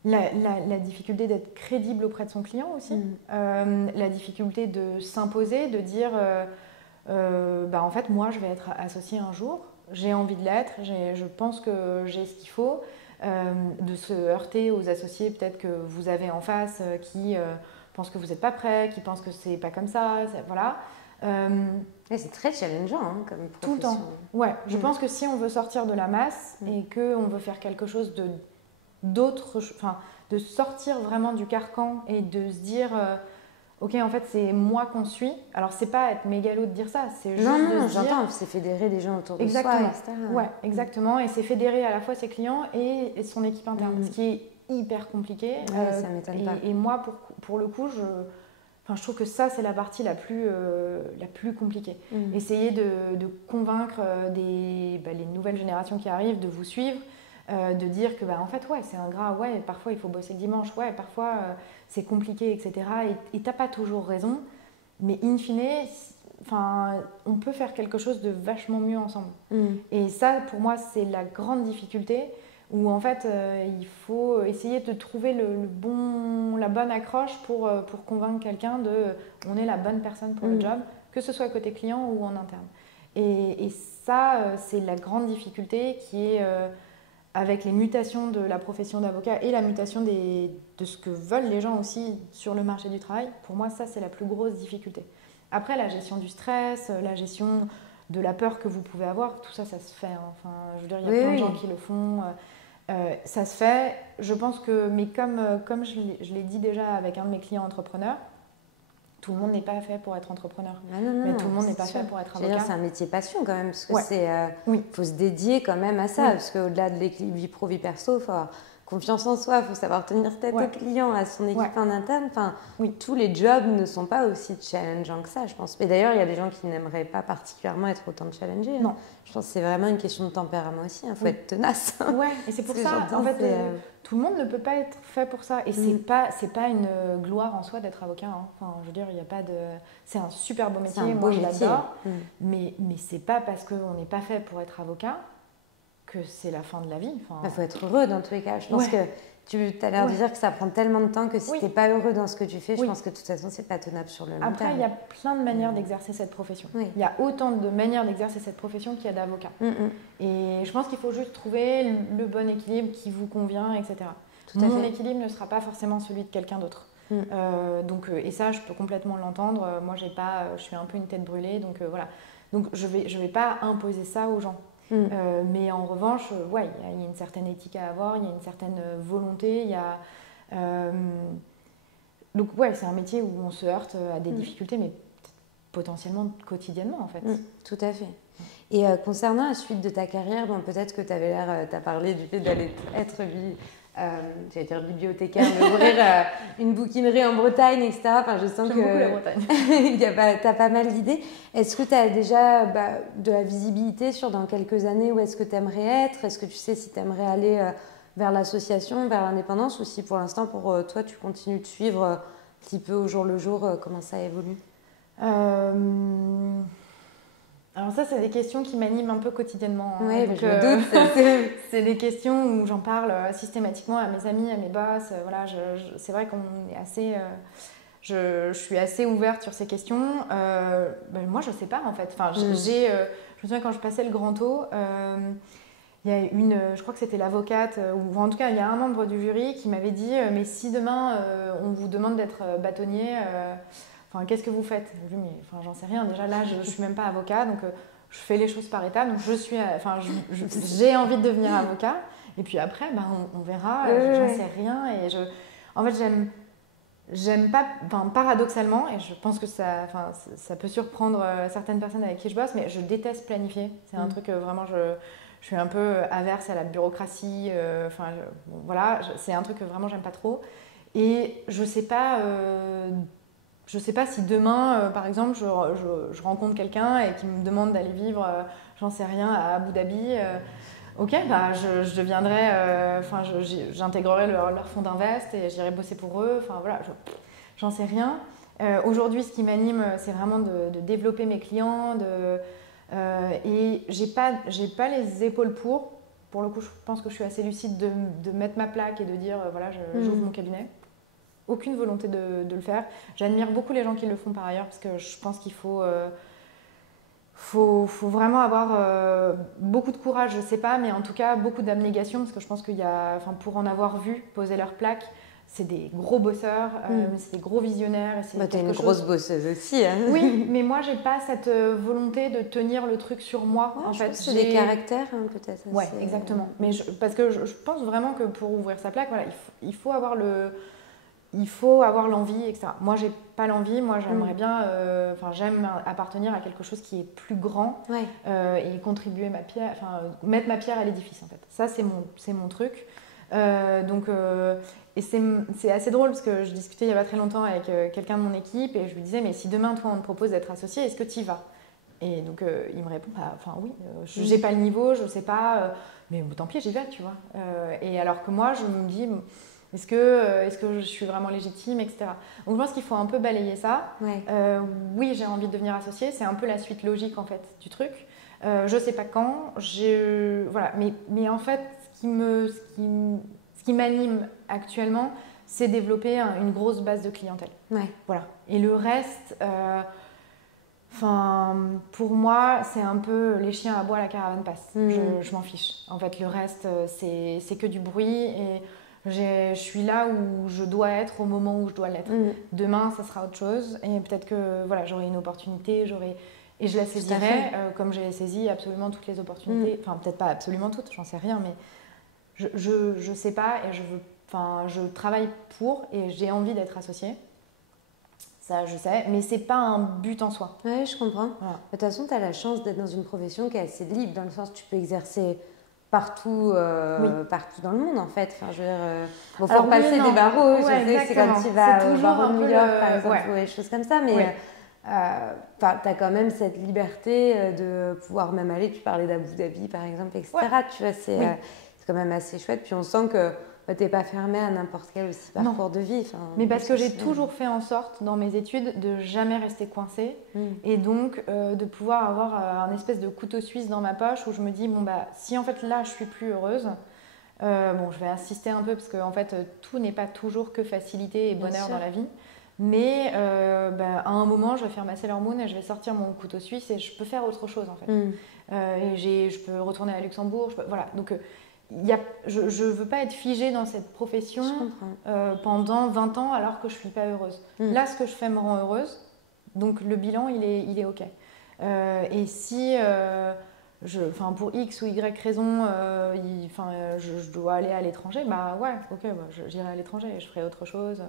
La difficulté d'être crédible auprès de son client aussi. La difficulté de s'imposer, de dire en fait, moi, je vais être associée un jour, j'ai envie de l'être, je pense que j'ai ce qu'il faut. De se heurter aux associés peut-être que vous avez en face qui pensent que vous n'êtes pas prêt, qui pensent que c'est pas comme ça, voilà. C'est très challengeant comme profession. Tout le temps. Ouais, je pense que si on veut sortir de la masse et qu'on veut faire quelque chose d'autre, de sortir vraiment du carcan et de se dire ok, en fait c'est moi qu'on suit. Alors c'est pas être mégalo de dire ça, c'est juste de se j'entends, c'est fédérer des gens autour de soi, etc. Ouais, exactement, et c'est fédérer à la fois ses clients et son équipe interne, ce qui est hyper compliqué. Ça m'étonne pas. Et moi pour le coup, je trouve que ça, c'est la partie la plus compliquée. Essayer de convaincre les nouvelles générations qui arrivent de vous suivre, de dire que en fait, c'est ingrat, parfois il faut bosser le dimanche, parfois c'est compliqué, etc. Et t'as pas toujours raison, mais in fine, on peut faire quelque chose de vachement mieux ensemble. Et ça, pour moi, c'est la grande difficulté. Où en fait il faut essayer de trouver la bonne accroche pour convaincre quelqu'un on est la bonne personne pour le job, que ce soit côté client ou en interne. Et ça, c'est la grande difficulté qui est avec les mutations de la profession d'avocat et la mutation de ce que veulent les gens aussi sur le marché du travail. Pour moi, ça, c'est la plus grosse difficulté. Après, la gestion du stress, la gestion de la peur que vous pouvez avoir, tout ça, ça se fait. Hein. Enfin, je veux dire, il y a plein de gens qui le font. Ça se fait. Je pense que, mais comme je l'ai dit déjà avec un de mes clients entrepreneurs, tout le monde n'est pas fait pour être entrepreneur. Mais tout le monde n'est pas fait pour être avocat. C'est un métier passion quand même, parce que faut se dédier quand même à ça, parce qu'au-delà de l'équilibre vie pro, vie perso, il faut avoir confiance en soi, il faut savoir tenir tête au client, à son équipe en interne. Enfin, tous les jobs ne sont pas aussi challengeants que ça, je pense. Et d'ailleurs, il y a des gens qui n'aimeraient pas particulièrement être autant challengés. Non. Je pense que c'est vraiment une question de tempérament aussi. Il faut être tenace. Ouais, et c'est pour ça, en fait, tout le monde ne peut pas être fait pour ça. Et c'est pas une gloire en soi d'être avocat. Hein. Enfin, je veux dire, il y a pas de... C'est un super beau métier, moi je l'adore. Mais c'est pas parce qu'on n'est pas fait pour être avocat que c'est la fin de la vie. Enfin, faut être heureux dans tous les cas. Je pense que tu as l'air de dire que ça prend tellement de temps que si tu n'es pas heureux dans ce que tu fais, je pense que de toute façon, c'est pas tenable sur le long terme. Après, il y a plein de manières d'exercer cette profession. Il y a autant de manières d'exercer cette profession qu'il y a d'avocats. Et je pense qu'il faut juste trouver le bon équilibre qui vous convient, etc. Mon équilibre ne sera pas forcément celui de quelqu'un d'autre. Et ça, je peux complètement l'entendre. Moi, je suis un peu une tête brûlée, donc voilà. Donc, je vais pas imposer ça aux gens. Mais en revanche, il y a une certaine éthique à avoir, il y a une certaine volonté, donc c'est un métier où on se heurte à des difficultés, mais potentiellement quotidiennement en fait. Tout à fait. Et concernant la suite de ta carrière, peut-être que tu avais l'air, tu as parlé du fait d'aller être j'allais dire bibliothécaire, mais ouvrir une bouquinerie en Bretagne, etc. Enfin, je sens J'aime beaucoup la Bretagne. Tu as pas mal d'idées. Est-ce que tu as déjà de la visibilité sur dans quelques années où est-ce que tu aimerais être? Est-ce que tu sais si tu aimerais aller vers l'association, vers l'indépendance, ou si pour l'instant, pour toi, tu continues de suivre un petit peu au jour le jour comment ça évolue? Alors ça, c'est des questions qui m'animent un peu quotidiennement. Hein. Oui, je me doute. C'est des questions où j'en parle systématiquement à mes amis, à mes boss. Voilà, c'est vrai qu'on est assez... je suis assez ouverte sur ces questions. Moi, je ne sais pas, en fait. Enfin, je me souviens quand je passais le grand taux, il y a je crois que c'était l'avocate, ou en tout cas, il y a un membre du jury qui m'avait dit « Mais si demain, on vous demande d'être bâtonnier... qu'est-ce que vous faites ?» Je lui dis, mais j'en sais rien. Déjà là, je ne suis même pas avocat, donc je fais les choses par étapes. Donc j'ai envie de devenir avocat. Et puis après, on verra. J'en sais rien. Et en fait, j'aime pas, paradoxalement, et je pense que ça peut surprendre certaines personnes avec qui je bosse, mais je déteste planifier. C'est un truc vraiment, je suis un peu averse à la bureaucratie. Voilà, c'est un truc que vraiment j'aime pas trop. Et je sais pas. Je ne sais pas si demain, par exemple, je rencontre quelqu'un et qui me demande d'aller vivre, j'en sais rien, à Abu Dhabi. Je deviendrai, j'intégrerai leur fonds d'invest et j'irai bosser pour eux. Voilà, j'en sais rien. Aujourd'hui, ce qui m'anime, c'est vraiment de développer mes clients. Et j'ai pas les épaules pour. Pour le coup, je pense que je suis assez lucide de mettre ma plaque et de dire, j'ouvre mon cabinet. Aucune volonté de le faire. J'admire beaucoup les gens qui le font par ailleurs parce que je pense qu'il faut vraiment avoir beaucoup de courage, je ne sais pas, mais en tout cas beaucoup d'abnégation parce que je pense qu'il y a, pour en avoir vu poser leur plaque, c'est des gros bosseurs, c'est des gros visionnaires. T'es une grosse bosseuse aussi. Hein. Oui, mais moi j'ai pas cette volonté de tenir le truc sur moi. En fait, c'est des caractères peut-être. Oui, exactement. Mais parce que je pense vraiment que pour ouvrir sa plaque, il faut avoir l'envie, etc. Moi, j'ai pas l'envie. Moi, j'aimerais bien... j'aime appartenir à quelque chose qui est plus grand et contribuer mettre ma pierre à l'édifice, en fait. Ça, c'est mon truc. Et c'est assez drôle parce que je discutais il y a pas très longtemps avec quelqu'un de mon équipe et je lui disais, mais si demain, toi, on te propose d'être associé, est-ce que tu y vas? Et donc, il me répond, oui, j'ai pas le niveau, je sais pas, mais tant pis, j'y vais, tu vois. Et alors que moi, je me dis... Est-ce que je suis vraiment légitime, etc. Donc je pense qu'il faut un peu balayer ça. Oui, j'ai envie de devenir associée, c'est un peu la suite logique en fait du truc. Je ne sais pas quand. Voilà. Mais en fait, ce qui m'anime actuellement, c'est développer une grosse base de clientèle. Voilà. Et le reste, pour moi, c'est un peu les chiens aboient, la caravane passe. Je m'en fiche. En fait, le reste, c'est que du bruit et Je suis là où je dois être au moment où je dois l'être. Demain, ça sera autre chose. Et peut-être que voilà, j'aurai une opportunité, et je la saisirai comme j'ai saisi absolument toutes les opportunités. Enfin, peut-être pas absolument toutes, j'en sais rien, mais je sais pas et je travaille pour et j'ai envie d'être associée. Ça, je sais, mais c'est pas un but en soi. Oui, je comprends. Voilà. De toute façon, tu as la chance d'être dans une profession qui est assez libre, dans le sens où tu peux exercer partout, partout dans le monde, en fait. Enfin, je veux dire, bon, faut repasser des barreaux, je sais que c'est quand tu vas au barreau de New York, par exemple, ou des choses comme ça, mais tu as quand même cette liberté de pouvoir même aller, tu parlais d'Abu Dhabi, par exemple, etc. Tu vois, c'est quand même assez chouette. Puis on sent que tu n'es pas fermée à n'importe quel aussi parcours de vie. Mais parce que j'ai toujours fait en sorte, dans mes études, de jamais rester coincée. Et donc, de pouvoir avoir un espèce de couteau suisse dans ma poche où je me dis, bon, bah, si en fait là, je suis plus heureuse, je vais insister un peu parce que en fait, tout n'est pas toujours que facilité et bonheur dans la vie. Mais à un moment, je vais faire ma Sailor Moon et je vais sortir mon couteau suisse et je peux faire autre chose, en fait. Et je peux retourner à Luxembourg. Voilà. Donc, je ne veux pas être figée dans cette profession pendant 20 ans alors que je ne suis pas heureuse. Là, ce que je fais me rend heureuse, donc le bilan, il est OK. Et si, pour X ou Y raison, je dois aller à l'étranger, j'irai à l'étranger et je ferai autre chose.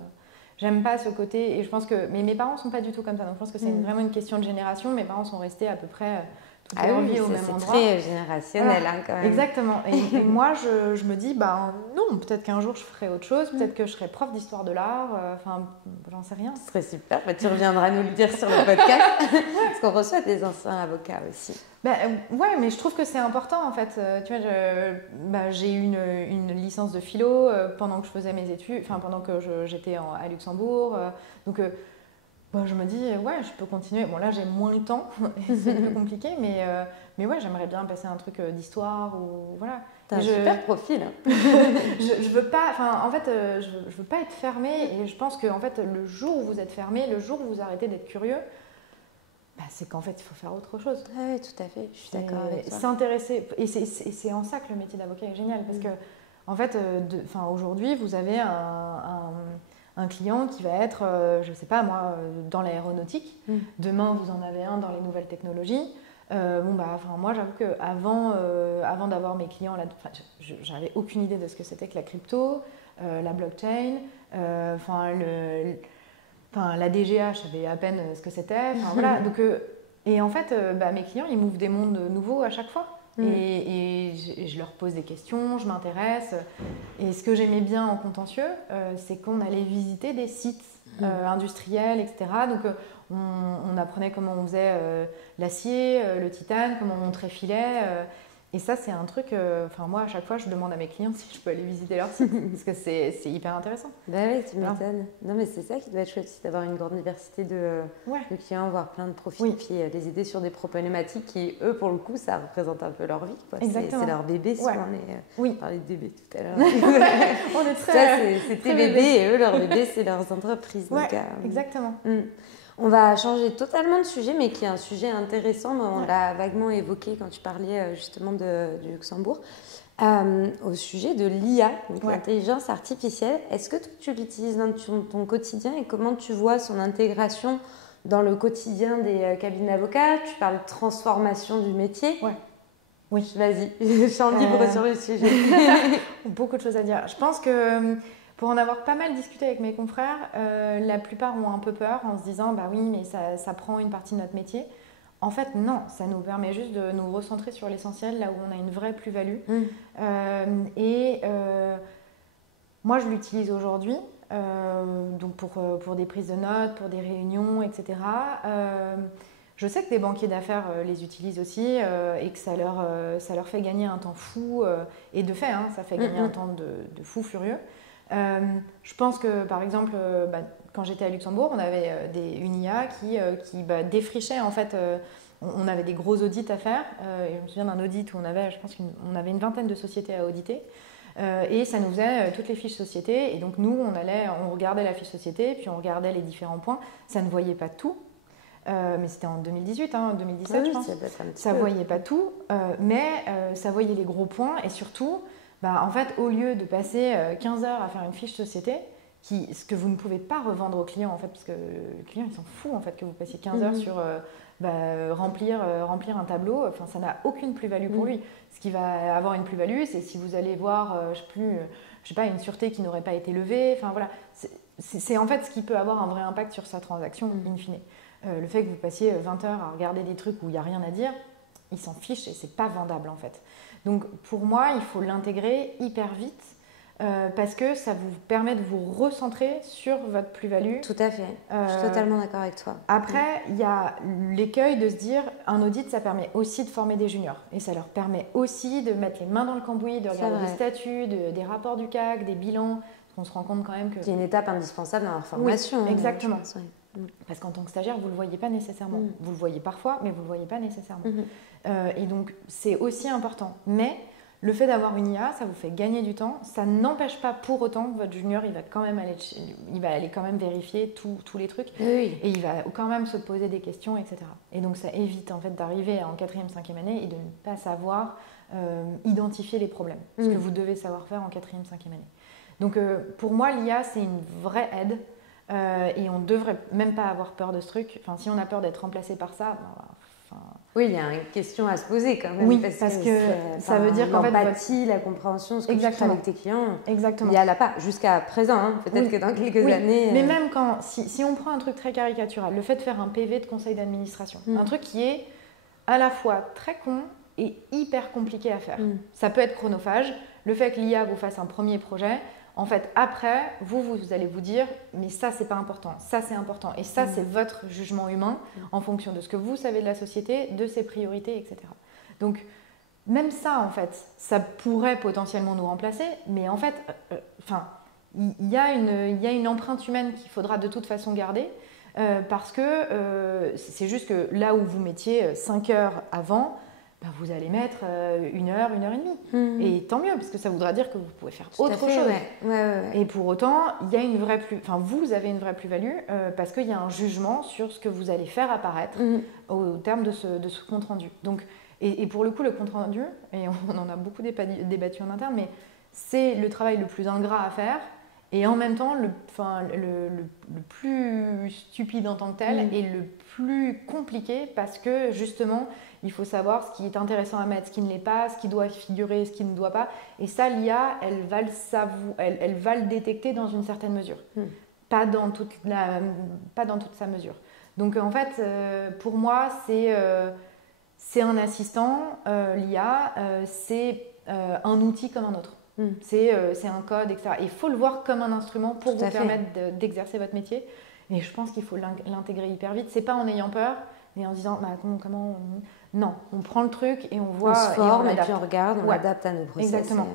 J'aime pas ce côté, et je pense que... Mais mes parents ne sont pas du tout comme ça, donc je pense que c'est vraiment une question de génération. Mes parents sont restés à peu près... toute leur vie au même endroit. C'est très générationnel, quand même. Exactement. Et moi, je me dis, non, peut-être qu'un jour je ferai autre chose, peut-être que je serai prof d'histoire de l'art, j'en sais rien. Ce serait super, tu reviendras nous le dire sur le podcast, parce qu'on reçoit des anciens avocats aussi. Ouais, mais je trouve que c'est important, en fait. Tu vois, j'ai eu une licence de philo pendant que je faisais mes études, pendant que j'étais à Luxembourg, donc... je me dis, je peux continuer. Bon, là, j'ai moins le temps, c'est plus compliqué, mais j'aimerais bien passer un truc d'histoire ou voilà. T'as un super profil. je veux pas, je veux pas être fermée et je pense que en fait, le jour où vous êtes fermé, le jour où vous arrêtez d'être curieux, c'est qu'en fait, il faut faire autre chose. Ah oui, tout à fait, je suis d'accord avec toi. S'intéresser, et c'est en ça que le métier d'avocat est génial, parce que en fait, aujourd'hui, vous avez un client qui va être, je ne sais pas moi, dans l'aéronautique. Demain, vous en avez un dans les nouvelles technologies. Moi, j'avoue qu'avant d'avoir mes clients, j'avais aucune idée de ce que c'était que la crypto, la blockchain, la DGA, je savais à peine ce que c'était. Voilà. Donc, et en fait, mes clients, ils m'ouvrent des mondes nouveaux à chaque fois. Et je leur pose des questions, je m'intéresse. Et ce que j'aimais bien en contentieux, c'est qu'on allait visiter des sites industriels, etc. Donc on apprenait comment on faisait l'acier, le titane, comment on tréfilait. Et ça, c'est un truc... moi, à chaque fois, je demande à mes clients si je peux aller visiter leur site, parce que c'est hyper intéressant. Bah oui, tu m'étonnes. Non, mais c'est ça qui doit être chouette, c'est d'avoir une grande diversité de clients, voir plein de profils, puis les aider sur des problématiques qui, eux, pour le coup, ça représente un peu leur vie. C'est leur bébé, si on parlait de bébé tout à l'heure. On est très... c'est tes bébés, et eux, leur bébé, c'est leurs entreprises. Ouais, exactement. On va changer totalement de sujet, mais qui est un sujet intéressant. On l'a vaguement évoqué quand tu parlais justement du Luxembourg. Au sujet de l'IA, donc l'intelligence artificielle. Est-ce que tu l'utilises dans ton quotidien et comment tu vois son intégration dans le quotidien des cabinets d'avocats? Tu parles de transformation du métier. Oui. Vas-y, je suis en libre sur le sujet. Beaucoup de choses à dire. Je pense que... Pour en avoir pas mal discuté avec mes confrères, la plupart ont un peu peur en se disant « oui, mais ça prend une partie de notre métier ». En fait, non, ça nous permet juste de nous recentrer sur l'essentiel, là où on a une vraie plus-value. Moi, je l'utilise aujourd'hui, donc pour des prises de notes, pour des réunions, etc. Je sais que des banquiers d'affaires les utilisent aussi et que ça leur fait gagner un temps fou. Et de fait, ça fait gagner un temps de fou furieux. Je pense que, par exemple, quand j'étais à Luxembourg, on avait une IA qui défrichait, en fait, on avait des gros audits à faire. Et je me souviens d'un audit où je pense qu'on avait une vingtaine de sociétés à auditer. Et ça nous faisait toutes les fiches sociétés. Et donc, nous, on regardait la fiche société, puis on regardait les différents points. Ça ne voyait pas tout. Mais c'était en 2018, 2017, je pense. Ça ne voyait pas tout, mais ça voyait les gros points. Et surtout... En fait, au lieu de passer 15 heures à faire une fiche société, ce que vous ne pouvez pas revendre aux clients, en fait, parce que le client, il s'en fout en fait, que vous passiez 15 heures sur remplir un tableau, ça n'a aucune plus-value pour lui. Ce qui va avoir une plus-value, c'est si vous allez voir, je sais pas, une sûreté qui n'aurait pas été levée, voilà. C'est en fait ce qui peut avoir un vrai impact sur sa transaction, in fine. Le fait que vous passiez 20 heures à regarder des trucs où il n'y a rien à dire, il s'en fiche et c'est pas vendable en fait. Donc pour moi, il faut l'intégrer hyper vite parce que ça vous permet de vous recentrer sur votre plus-value. Tout à fait, je suis totalement d'accord avec toi. Après, il y a l'écueil de se dire, un audit, ça permet aussi de former des juniors et ça leur permet aussi de mettre les mains dans le cambouis, de regarder des statuts, des rapports du CAC, des bilans. On se rend compte quand même que... C'est une étape indispensable dans leur formation. Oui, exactement. Parce qu'en tant que stagiaire, vous ne le voyez pas nécessairement. Vous le voyez parfois, mais vous ne le voyez pas nécessairement. Et donc, c'est aussi important. Mais le fait d'avoir une IA, ça vous fait gagner du temps. Ça n'empêche pas pour autant que votre junior, il va aller quand même vérifier tous les trucs. Oui. Et il va quand même se poser des questions, etc. Et donc, ça évite en fait d'arriver en 4e, 5e année et de ne pas savoir identifier les problèmes. Ce que vous devez savoir faire en 4e, 5e année. Donc, pour moi, l'IA, c'est une vraie aide. Et on ne devrait même pas avoir peur de ce truc. Si on a peur d'être remplacé par ça... Oui, il y a une question à se poser quand même. Oui, parce que ça veut dire qu'en fait... L'empathie, la compréhension, ce que tu fais avec tes clients, exactement. Il y a pas jusqu'à présent. Peut-être que dans quelques années... Mais même quand... Si on prend un truc très caricatural, le fait de faire un PV de conseil d'administration, un truc qui est à la fois très con et hyper compliqué à faire. Ça peut être chronophage. Le fait que l'IA vous fasse un premier projet... En fait, après, vous allez vous dire, mais ça, c'est pas important, ça, c'est important. Et ça, c'est votre jugement humain en fonction de ce que vous savez de la société, de ses priorités, etc. Donc, même ça, en fait, ça pourrait potentiellement nous remplacer, mais en fait, il y a une empreinte humaine qu'il faudra de toute façon garder parce que c'est juste que là où vous mettiez 5 heures avant, vous allez mettre 1 heure, 1 heure et demie. Et tant mieux, parce que ça voudra dire que vous pouvez faire autre chose. Ouais. Et pour autant, il y a une vraie vous avez une vraie plus-value parce qu'il y a un jugement sur ce que vous allez faire apparaître au terme de ce compte-rendu. Donc, et pour le coup, le compte-rendu, et on en a beaucoup débattu en interne, mais c'est le travail le plus ingrat à faire et en même temps le plus stupide en tant que tel et le plus compliqué parce que justement, il faut savoir ce qui est intéressant à mettre, ce qui ne l'est pas, ce qui doit figurer, ce qui ne doit pas. Et ça, l'IA, elle va le détecter dans une certaine mesure. Pas dans toute sa mesure. Donc en fait, pour moi, c'est un assistant, l'IA, c'est un outil comme un autre. C'est un code, etc. Et il faut le voir comme un instrument pour vous permettre d'exercer votre métier. Et je pense qu'il faut l'intégrer hyper vite. C'est pas en ayant peur, mais en se disant comment non, on prend le truc et on voit. On se forme et puis on regarde, on adapte à nos process. Exactement.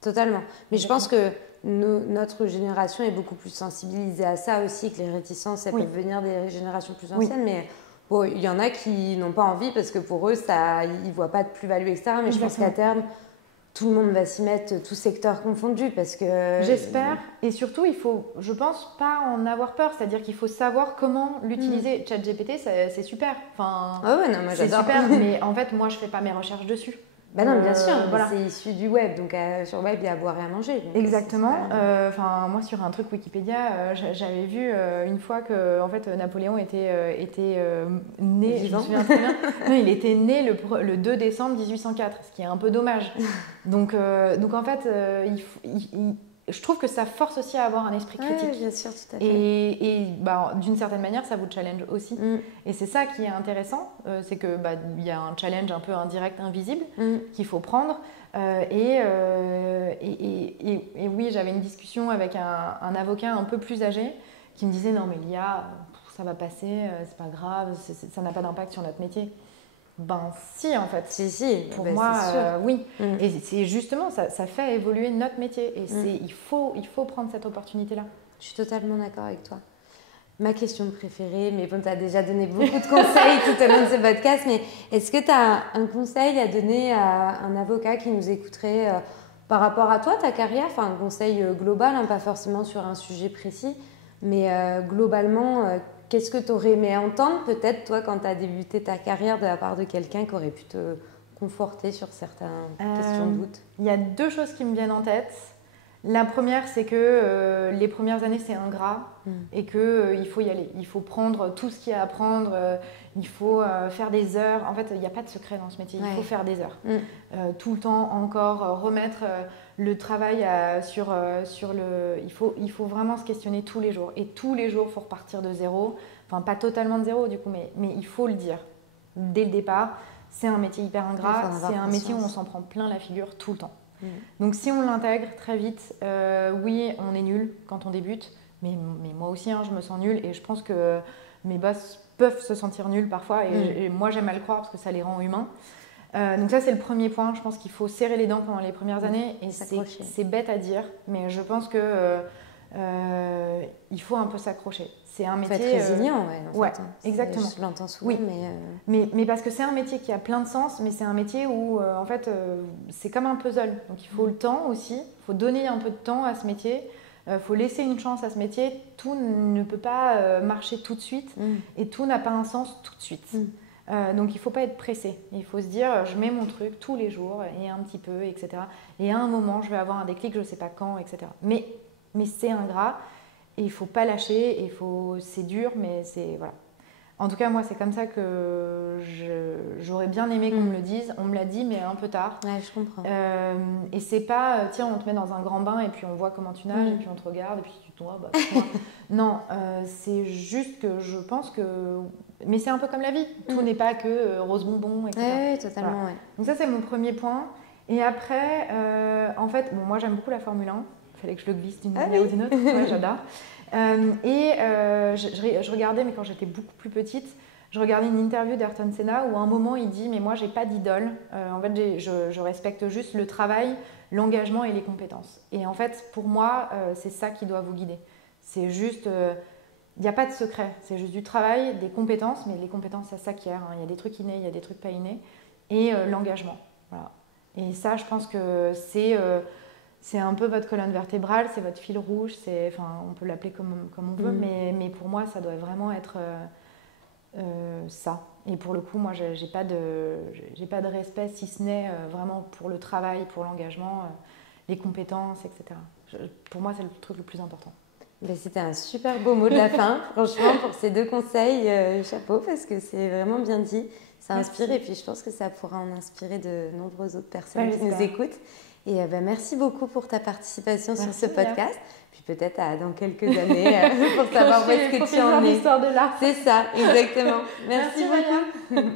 Totalement. Mais je pense que notre génération est beaucoup plus sensibilisée à ça aussi, que les réticences, elles peuvent venir des générations plus anciennes. Mais bon, il y en a qui n'ont pas envie parce que pour eux, ils ne voient pas de plus-value, etc. Mais je pense qu'à terme, tout le monde va s'y mettre, tout secteur confondu, parce que... J'espère. Et surtout, il faut, je pense, pas en avoir peur. C'est-à-dire qu'il faut savoir comment l'utiliser. ChatGPT, c'est super. Enfin, moi c'est super, mais en fait, moi, je fais pas mes recherches dessus. Non, bien sûr, voilà. C'est issu du web, donc sur le web, il y a à boire et à manger. Exactement. Moi, sur un truc Wikipédia, j'avais vu une fois que en fait, Napoléon était né, je me souviens très bien. Non, il était né le 2 décembre 1804, ce qui est un peu dommage. Donc en fait, je trouve que ça force aussi à avoir un esprit critique. Oui, bien sûr, tout à fait. Et d'une certaine manière, ça vous challenge aussi. Et c'est ça qui est intéressant, c'est que il y a un challenge un peu indirect, invisible, qu'il faut prendre. Et oui, j'avais une discussion avec un avocat un peu plus âgé qui me disait non mais l'IA, ça va passer, c'est pas grave, ça n'a pas d'impact sur notre métier. Si, en fait. Si. Pour moi, oui. Et c'est justement, ça fait évoluer notre métier. Et il faut prendre cette opportunité-là. Je suis totalement d'accord avec toi. Ma question préférée, mais bon, tu as déjà donné beaucoup de conseils tout au long de ce podcast, mais est-ce que tu as un conseil à donner à un avocat qui nous écouterait par rapport à toi, ta carrière, enfin un conseil global, pas forcément sur un sujet précis, mais globalement, qu'est-ce que tu aurais aimé entendre peut-être toi quand tu as débuté ta carrière de la part de quelqu'un qui aurait pu te conforter sur certaines questions de doute? Il y a 2 choses qui me viennent en tête. La première, c'est que les premières années, c'est ingrat et qu'il faut y aller. Il faut prendre tout ce qu'il y a à prendre, il faut faire des heures. En fait, il n'y a pas de secret dans ce métier, il faut faire des heures. Tout le temps, encore, remettre le travail sur le... Il faut vraiment se questionner tous les jours. Et tous les jours, il faut repartir de zéro. Enfin, pas totalement de zéro, du coup, mais il faut le dire dès le départ. C'est un métier hyper ingrat, c'est un métier où on s'en prend plein la figure tout le temps. Donc si on l'intègre très vite, oui, on est nul quand on débute, mais moi aussi, je me sens nulle et je pense que mes boss peuvent se sentir nuls parfois et moi j'aime à le croire parce que ça les rend humains. Donc ça c'est le premier point, je pense qu'il faut serrer les dents pendant les premières années et c'est bête à dire, mais je pense que il faut un peu s'accrocher. C'est un métier... Il faut être résilient, ouais, exactement. Je l'entends souvent, oui. Mais parce que c'est un métier qui a plein de sens, mais c'est un métier où, en fait, c'est comme un puzzle. Donc, il faut le temps aussi. Il faut donner un peu de temps à ce métier. Il faut laisser une chance à ce métier. Tout ne peut pas marcher tout de suite et tout n'a pas un sens tout de suite. Donc, il ne faut pas être pressé. Il faut se dire, je mets mon truc tous les jours et un petit peu, etc. Et à un moment, je vais avoir un déclic, je ne sais pas quand, etc. Mais c'est ingrat. Et il ne faut pas lâcher, c'est dur, mais c'est... Voilà. En tout cas, moi, c'est comme ça que j'aurais bien aimé qu'on me le dise. On me l'a dit, mais un peu tard. Ouais, je comprends. Et c'est pas, tiens, on te met dans un grand bain et puis on voit comment tu nages et puis on te regarde et puis tu te vois. Non, c'est juste que je pense que... Mais c'est un peu comme la vie. Tout n'est pas que rose bonbon, etc. Oui, totalement, voilà. Donc ça, c'est mon premier point. Et après, en fait, moi, j'aime beaucoup la Formule 1. Il fallait que je le glisse d'une manière ou d'une autre. Ouais, j'adore. Je regardais, mais quand j'étais beaucoup plus petite, je regardais une interview d'Ayrton Senna où à un moment il dit « mais moi j'ai pas d'idole, en fait je respecte juste le travail, l'engagement et les compétences ». Et en fait pour moi c'est ça qui doit vous guider. C'est juste, il n'y a pas de secret, c'est juste du travail, des compétences, mais les compétences ça s'acquiert, il y a des trucs innés, il y a des trucs pas innés, et l'engagement. Voilà. Et ça je pense que c'est un peu votre colonne vertébrale, c'est votre fil rouge, on peut l'appeler comme on veut, mais pour moi, ça doit vraiment être ça. Et pour le coup, moi, j'ai pas de respect, si ce n'est vraiment pour le travail, pour l'engagement, les compétences, etc. Pour moi, c'est le truc le plus important. C'était un super beau mot de la fin, franchement, pour ces 2 conseils, chapeau, parce que c'est vraiment bien dit, ça inspire, et puis je pense que ça pourra en inspirer de nombreuses autres personnes qui nous écoutent. Et merci beaucoup pour ta participation sur ce podcast. Puis peut-être dans quelques années pour savoir où est-ce que tu en es. L'histoire de l'art. C'est ça, exactement. Merci beaucoup.